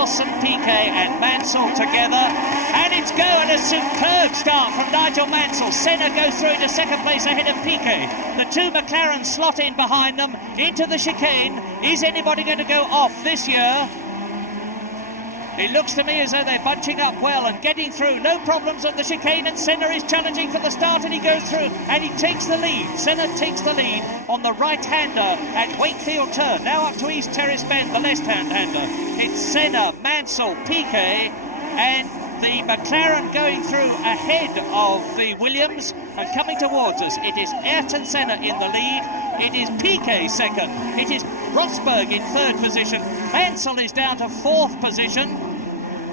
Nelson, Piquet and Mansell together. And it's go, and a superb start from Nigel Mansell. Senna goes through into second place ahead of Piquet. The two McLarens slot in behind them into the chicane. Is anybody going to go off this year? It looks to me as though they're bunching up well and getting through. No problems at the chicane, and Senna is challenging for the start, and he goes through and he takes the lead. Senna takes the lead on the right-hander at Wakefield Turn. Now up to East Terrace Bend, the left-hander. It's Senna, Mansell, Piquet and the McLaren going through ahead of the Williams and coming towards us. It is Ayrton Senna in the lead. It is Piquet second. It is Rosberg in third position. Mansell is down to fourth position.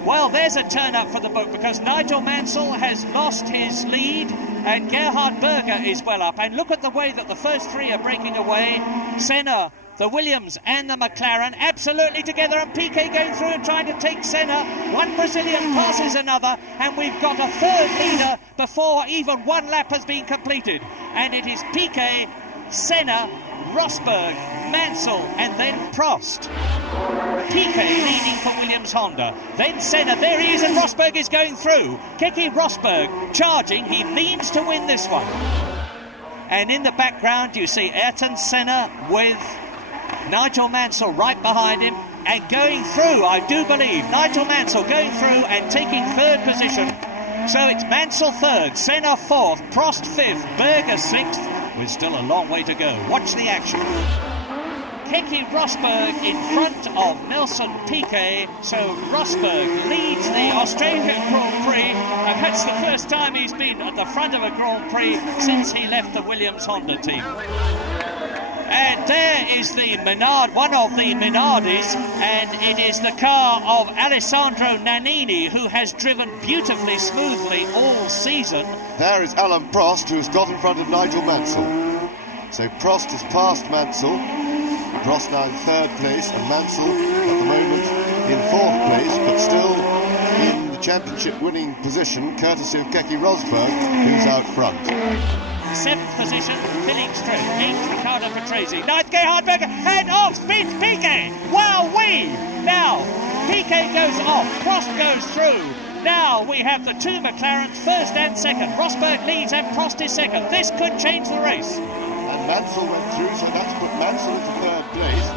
Well, there's a turn up for the book, because Nigel Mansell has lost his lead and Gerhard Berger is well up. And look at the way that the first three are breaking away. Senna, the Williams and the McLaren absolutely together, and Piquet going through and trying to take Senna. One Brazilian passes another, and we've got a third leader before even one lap has been completed. And it is Piquet, Senna, Rosberg, Mansell and then Prost. Piquet leading for Williams Honda, then Senna, there he is, and Rosberg is going through. Keke Rosberg charging, he means to win this one. And in the background you see Ayrton Senna with Nigel Mansell right behind him and going through, I do believe, Nigel Mansell going through and taking third position. So it's Mansell third, Senna fourth, Prost fifth, Berger sixth, with still a long way to go. Watch the action. Keke Rosberg in front of Nelson Piquet, so Rosberg leads the Australian Grand Prix, and that's the first time he's been at the front of a Grand Prix since he left the Williams Honda team. And there is the Minardi, one of the Minardis, and it is the car of Alessandro Nannini, who has driven beautifully smoothly all season. There is Alain Prost, who has got in front of Nigel Mansell. So Prost has passed Mansell. Prost now in third place, and Mansell at the moment in fourth place, but still in the championship winning position, courtesy of Keke Rosberg, who's out front. Seventh position, filling straight. Eighth, Ricardo Patrese. Ninth, Gerhard Berger, and off speeds Piquet. Wowee! Now, Piquet goes off, Prost goes through. Now we have the two McLarens, first and second. Rosberg leads and Prost is second. This could change the race. And Mansell went through, so that's put Mansell into third place.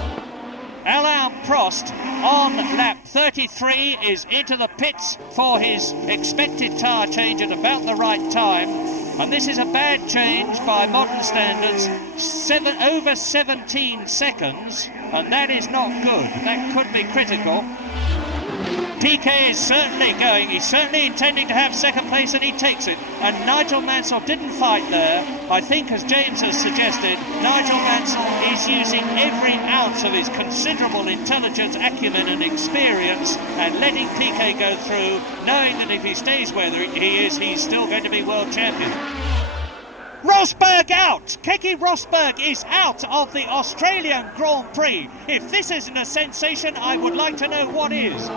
Alain Prost on lap 33 is into the pits for his expected tyre change at about the right time. And this is a bad change by modern standards, over 17 seconds, and that is not good. That could be critical. Piquet is certainly going, he's certainly intending to have second place, and he takes it. And Nigel Mansell didn't fight there. I think, as James has suggested, Nigel Mansell is using every ounce of his considerable intelligence, acumen and experience, and letting Piquet go through, knowing that if he stays where he is, he's still going to be world champion. Rosberg out! Keke Rosberg is out of the Australian Grand Prix. If this isn't a sensation, I would like to know what is.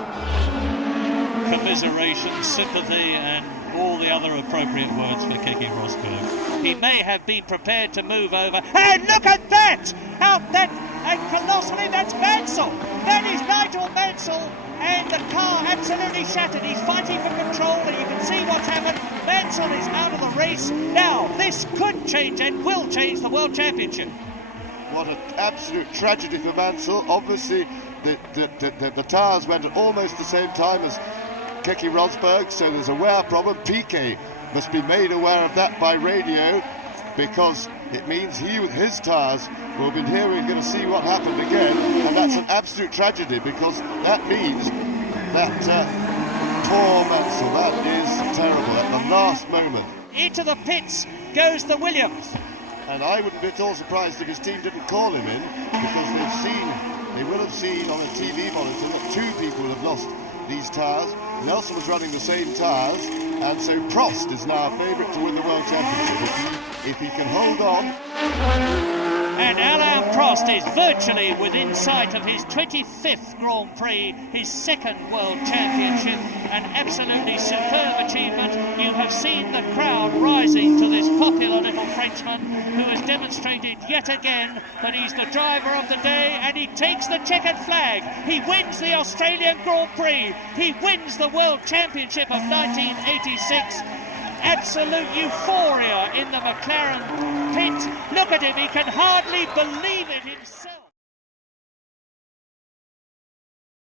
Commiseration, sympathy and all the other appropriate words for Keke Rosberg. He may have been prepared to move over. And look at that! And colossally, that's Mansell. That is Nigel Mansell, and the car absolutely shattered. He's fighting for control, and you can see what's happened. Mansell is out of the race. Now, this could change and will change the World Championship. What an absolute tragedy for Mansell. Obviously, the tyres went at almost the same time as Keke Rosberg, so there's a wear problem. Piquet must be made aware of that by radio, because it means he, with his tyres, will be here. We're going to see what happened again, and that's an absolute tragedy, because that means that poor Mansell, that is terrible at the last moment. Into the pits goes the Williams. And I wouldn't be at all surprised if his team didn't call him in, because they will have seen on a TV monitor that two people have lost these tyres. Nelson was running the same tyres, and so Prost is now a favourite to win the World Championship if he can hold on. And Alain Prost is virtually within sight of his 25th Grand Prix, his second World Championship. An absolutely superb achievement. You have seen the crowd rising to this popular little Frenchman who has demonstrated yet again that he's the driver of the day, and he takes the checkered flag. He wins the Australian Grand Prix. He wins the World Championship of 1986. Absolute euphoria in the McLaren pit. Look at him, he can hardly believe it himself.